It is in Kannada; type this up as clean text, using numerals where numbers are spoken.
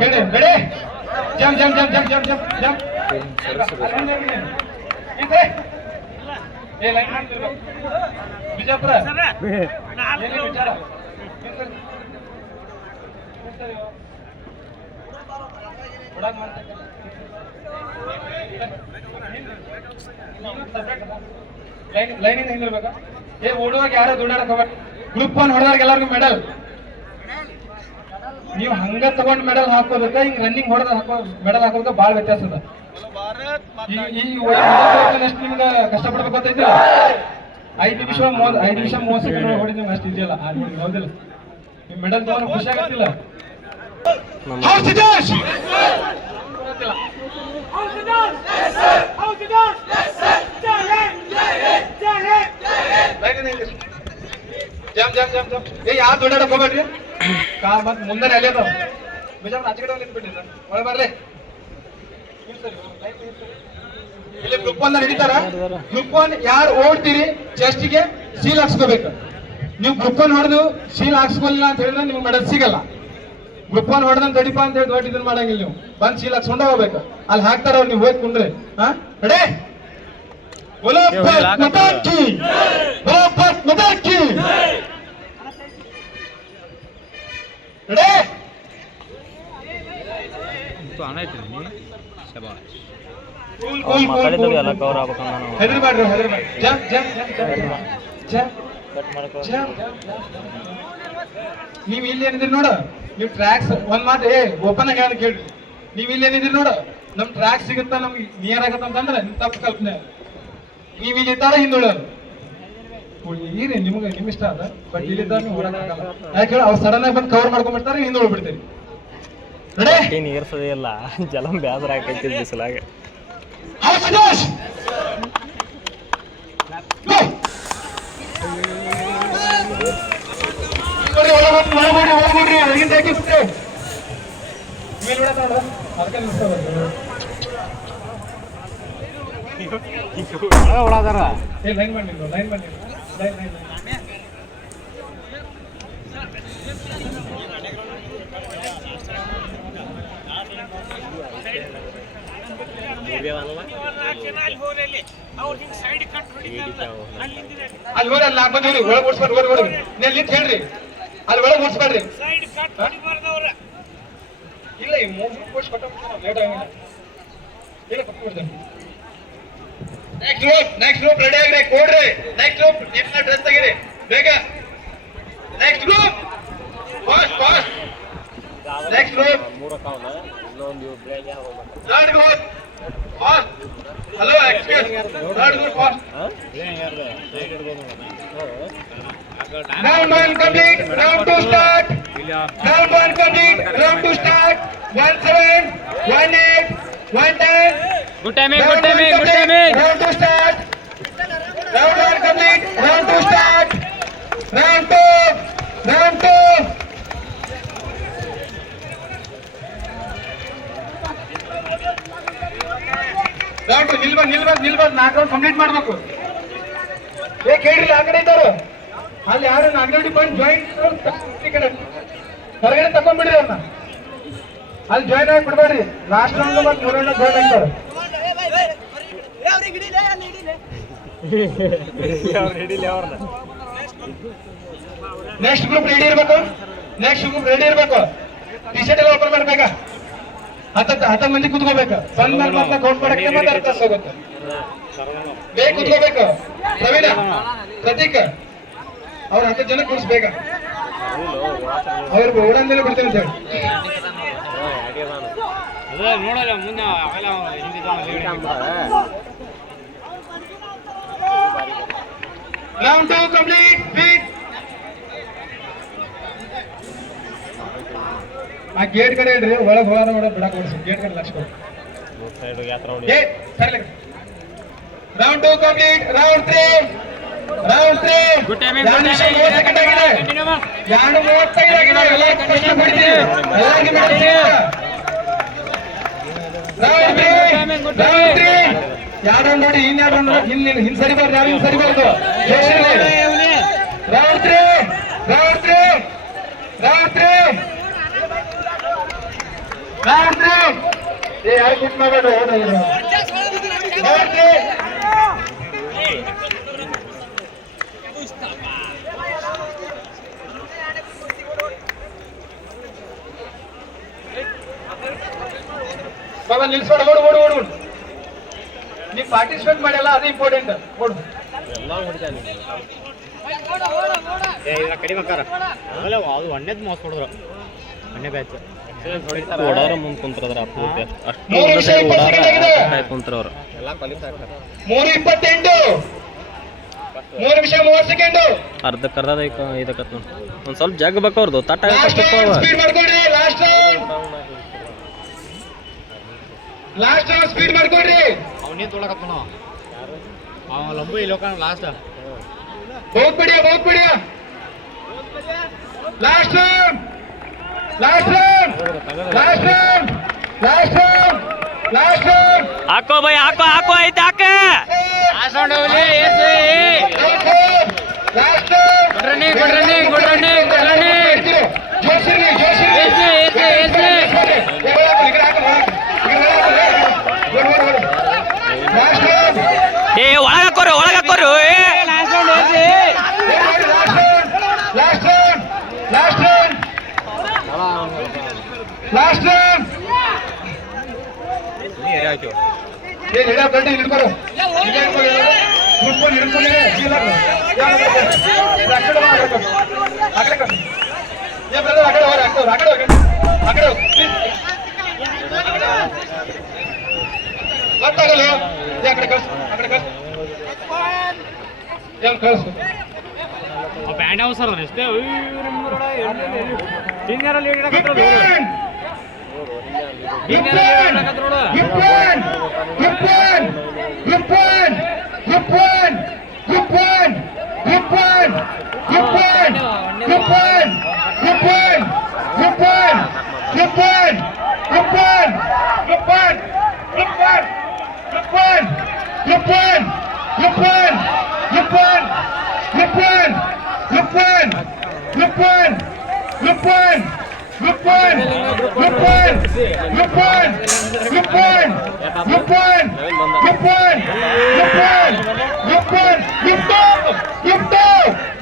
ಹೇಳಿ ready jump jump jump jump jump jump jump ಏ ಲೈನ್ ಮಾಡ್ತಿರ್ಬೇಕು ಬಿಜಾಪುರ ಏನೇ ವಿಚಾರ ಲೈನಿಂದ ಹಿಂದಿರ್ಬೇಕಾ ಏ ಓಡುವಾಗ ಯಾರೋ ದುಡ್ಡಾಡಕ್ ಹೋಗ್ಬೇಡ ಗ್ರೂಪ್ 1 ಹೊಡೆದವ್ರಿಗೆ ಎಲ್ಲರಿಗೂ ಮೆಡಲ್ ನೀವು ಹಂಗ ತಗೊಂಡ್ ಮೆಡಲ್ ಹಾಕೋದಕ್ಕ ಹಿಂಗ್ ರನ್ನಿಂಗ್ ಹೊಡೆದ ಮೆಡಲ್ ಹಾಕೋದಕ್ಕ ಬಾಳ ವ್ಯತ್ಯಾಸ ಅದ ಎಷ್ಟು ನಿಮ್ಗೆ ಕಷ್ಟಪಡ್ಬೇಕು ಗೊತ್ತೈತಿ 5 ನಿಮಿಷ 30 ಸೆಕೆಂಡ್ ಹೊಡಿ ನಿಮ್ಗೆ ಅಷ್ಟು ಇದೆಯಲ್ಲ ಹೌದಿಲ್ಲ ನಿಮ್ ಮೆಡಲ್ ತಗೊಂಡು ಖುಷಿ ಆಗತ್ತಿಲ್ಲ ಜಂಪ್ ಜಂಪ್ ಜಂಪ್ ಜಂಪ್ ಏ ಯಾರು ದೊಡ್ಡಾಡಕ್ ಹೋಗ್ಬೇಡ್ರಿ ಮತ್ ಮುಂದೆ ಅಲ್ಲೇ ಅದಾವ ಬಿಜಾಪುರ ಆಚೆ ಕಡೆ ನಿಂತ್ಬಿಟ್ಟಿರ ಒಳ ಬರ್ಲಿ ಇಲ್ಲಿ ಗ್ರೂಪ್ 1 ನಡೀತಾರ ಗ್ರೂಪ್ 1 ಯಾರು ಓಡ್ತೀರಿ ಚೆಸ್ಟಿಗೆ ಸೀಲ್ ಹಾಕ್ಸ್ಕೋಬೇಕು ನೀವು ಗ್ರೂಪ್ 1 ಹೊಡೆದು ಸೀಲ್ ಹಾಕ್ಸ್ಕೊಲಿಲ್ಲ ಅಂತ ಹೇಳಿದ್ರೆ ನಿಮ್ಗೆ ಮೆಡಲ್ ಸಿಗಲ್ಲ ಗ್ರೂಪ್ 1 ಹೊಡೆದಂತ ತಡಿಪ ಅಂತ ಹೇಳಿ ದೊಡ್ಡ ಇದನ್ನ ಮಾಡಂಗಿಲ್ಲ ನೀವು ಬಂದ್ ಸೀಲ್ ಹಾಕ್ಸ್ಕೊಂಡ ಹೋಗ್ಬೇಕು ಅಲ್ಲಿ ಹಾಕ್ತಾರ ಅವ್ರು ನೀವು ಹೋಗಿ ಕುಂಡ್ರಿ ಹಾ ರೆಡಿ ನೀವ್ ಇಲ್ಲಿ ಏನಿದ್ರಿ ನೋಡ ನೀವು ಟ್ರ್ಯಾಕ್ಸ್ ಒಂದ್ ಮಾತು ಓಪನ್ ಆಗಿ ಹೇಳಿ ಕೇಳ್ರಿ ನೀವ್ ಇಲ್ಲಿ ಏನಿದ್ರಿ ನೋಡ ನಮ್ ಟ್ರ್ಯಾಕ್ ಸಿಗುತ್ತಾ ನಮ್ಗೆ ನಿಯರ್ ಆಗತ್ತ ಅಂತಂದ್ರೆ ನಿಮ್ ತಪ್ಪು ಕಲ್ಪನೆ ನೀವ್ ಇಲ್ಲಿದ್ದಾರ ಹಿಂದುಳೋರು ಈರಿ ನಿಮ್ಗೆ ನಿಮ್ ಇಷ್ಟ ಅದ ಬಟ್ ಇಲ್ಲಿದ್ದಾರ ನೀವು ಓಡಾಡಕ್ಕಾಗಲ್ಲ ಯಾಕೆ ಹೇಳಿ ಅವ್ರು ಸಡನ್ ಆಗಿ ಬಂದು ಕವರ್ ಮಾಡ್ಕೊಂಡ್ಬಿಡ್ತಾರೆ ಹಿಂದೆ ಹೋಗ್ಬಿಡ್ತೀರಿ ನೀರ್ಸದೇ ಇಲ್ಲ ಜಲಂ ಬೇಸರ ಹಾಕೈತಿ ಬಿಸಿಲಾಗ ಲೈನ್ ಮಾಡಿ ಲೈನ್ ಮಾಡಿ ಅಲ್ಲಿ ಹೋರಿ ಅಲ್ಲಿ ಬಂದ್ ಹೋರಿ ಒಳಗೆ ಓಡಿಸ್ಬೇಡ್ರಿ ಓಡಿ ಓಡಿ ನೀವು ನಿಂತು ಹೇಳ್ರಿ ಅಲ್ಲಿ ಒಳಗೆ ಓಡಿಸ್ಬೇಡ್ರಿ ಇಲ್ಲ ಈ ಮೂರು ಕೋರ್ಸ್ ಲೇಟ್ ಆಗಿಲ್ಲ ಹೇಳಿ ಕೊಟ್ಬಿಡ್ತೇನೆ ನೆಕ್ಸ್ಟ್ ಗ್ರೂಪ್ ರೆಡಿ ಆಗ್ರಿ ಕೊಡ್ರಿ ನೆಕ್ಸ್ಟ್ ಗ್ರೂಪ್ ನಿಮ್ಮ ಡ್ರೆಸ್ ತೆಗೀರಿ ಬೇಗ next group fast fast next group third group fast hello excuse third group fast round 1 complete round 2 start round 1 complete round 2 start 17 18 110 good timing round 2 start round 1 complete round 2 start round 2 round 2 ನಿಲ್ಬಾರ್ದು 4 round complete ಮಾಡ್ಬೇಕು ಏ ಕೇಳಿಲ್ಲ ಆ ಕಡೆ ಇದ್ದಾರು ಅಲ್ಲಿ ಯಾರು ನಾಗಡಿ ಬಂದು ಜಾಯಿನ್ ಹೊರಗಡೆ ತಕೊಂಡ್ಬಿಡ್ರಿ ಅವ್ರನ್ನ ಅಲ್ಲಿ ಜಾಯಿನ್ ಆಗಿ ಬಿಡ್ಬೇಡ್ರಿ ಲಾಸ್ಟ್ ರೌಂಡ್ ಮತ್ತೆ 3 ರೌಂಡ್ ಜಾಯಿನ್ ಆಗ್ತಾರೆ ನೆಕ್ಸ್ಟ್ ಗ್ರೂಪ್ ರೆಡಿ ಇರ್ಬೇಕು ಟಿ ಶರ್ಟ್ ಎಲ್ಲ ಓಪನ್ ಮಾಡ್ಬೇಕಾ 10 ಮಂದಿ ಕುತ್ಕೋಬೇಕು ಬಂದ ಮತ್ತೆ ಕೌಂಟ್ ಮಾಡಕ್ಕೆ ಮತ್ತೆ ಅರ್ಥ ಹೋಗುತ್ತೆ ಬೇಗ ಕುತ್ಕೋಬೇಕು ಪ್ರವೀಣ ಪ್ರತೀಕ್ ಅವ್ರ 10 ಜನ ಕೂರಿಸ್ಬೇಕ ಅವ್ರಿಗೆ ಓಡಂದೇಲೆ ಬಿಡ್ತೇನೆ ಅಂತ ಹೇಳಿ ರೌಂಡ್ 2 ಕಂಪ್ಲೀಟ್ ಬೀಟ್ ಆ ಗೇಟ್ ಕಡೆ ಇಡ್ರಿ ಒಳಗೆ ಹೋಗೋಣ ಬಿಡಕ್ಕೆ ಓಡಿಸಿ ಗೇಟ್ ಕಡೆ ಲಕ್ಷ ಕೊಡಿ round 2 complete round 3 good timing 2 second ಆಗಿದೆ 2:35 ಆಗಿದೆ ಎಲ್ಲ ಪ್ರಶ್ನೆ ಬಿಡ್ತೀವಿ ಎಲ್ಲರಿಗೆ ಬಿಡ್ತೀವಿ ರೌಂಡ್ 3 ಯಾರು ನೋಡಿ ಇನ್ಯಾರು ಹಿಂದ್ ಸರಿಬಾರ್ದು ಯಾರು ಹಿಂದ್ ಸರಿಬಾರ್ದು ರೌಂಡ್ 3 ಏ ಯಾರು ಕಿಟ್ ಮಾಡಬೇಡ್ರಿ ಬಾಬಾ ನಿಲ್ಸ್ಬೇಡ ಓಡು ಓಡು ಓಡು ಓಡು ನೀವು ಪಾರ್ಟಿಸಿಪೇಟ್ ಮಾಡಿಲ್ಲ ಅದು ಇಂಪಾರ್ಟೆಂಟ್ ಓಡು ಕಡಿಮೆ ಅದು ಒಣ್ಣೆದ್ ಮೋಸ ಕೊಡಿದ್ರು ಒಣ್ಣೆ ಬ್ಯಾಚ್ ಓಡಾರ ಮುಂದೆ ಕುಂತ್ರದ್ರ ಪೂರ್ತಿ ಅಷ್ಟು 3 ನಿಮಿಷ 20 ಸೆಕೆಂಡ್ ಆಗಿದೆ. ಕುಂತ್ರವ್ರು ಎಲ್ಲ ಕ್ವಾಲಿಫೈ ಆಗ್ತಾರೆ 3:28 3 ನಿಮಿಷ 30 ಸೆಕೆಂಡ್ ಅರ್ಧಕ್ಕೆ ಅರ್ಧ ಇದಕ್ಕತ್ತು ಒಂದು ಸ್ವಲ್ಪ ಜಗ್ ಬೇಕು ಅವ್ರದ್ದು ತಟ್ಟ ಲಾಸ್ಟ್ ಸ್ಪೀಡ್ ಮಾಡ್ಕೊಡ್ರಿ ಲಾಸ್ಟ್ ಸ್ಪೀಡ್ ಮಾಡ್ಕೊಡ್ರಿ ಅವನೇ ತೊಳಕತ್ತ ಅವ ಲಂಬು ಇಲ್ಲಿ ಹೋಗೋಣ ಲಾಸ್ಟ್ बहुत बढ़िया last round last round last round last round last round ಹಾಕೋ ಬೈ ಹಾಕೋ ಹಾಕೋ ಐತೆ ಹಾಕೆ last round good running Joshi last round ಏ ಒಳಗಾಕೋರು लास्ट राउंड ಆಯ್ತು ये लेडा गड्डी हिडको ग्रुप को हिडको ले जिला आकडे कर ये ब्रदर आकडे हो ಗೊತ್ತಾಗಲ್ಲ ये आकडे कर ಏನು ಕಳಿಸು ಬ್ಯಾಂಡ್ ಹೌಸ್ ಸರ್ ಅಷ್ಟೇ Yup!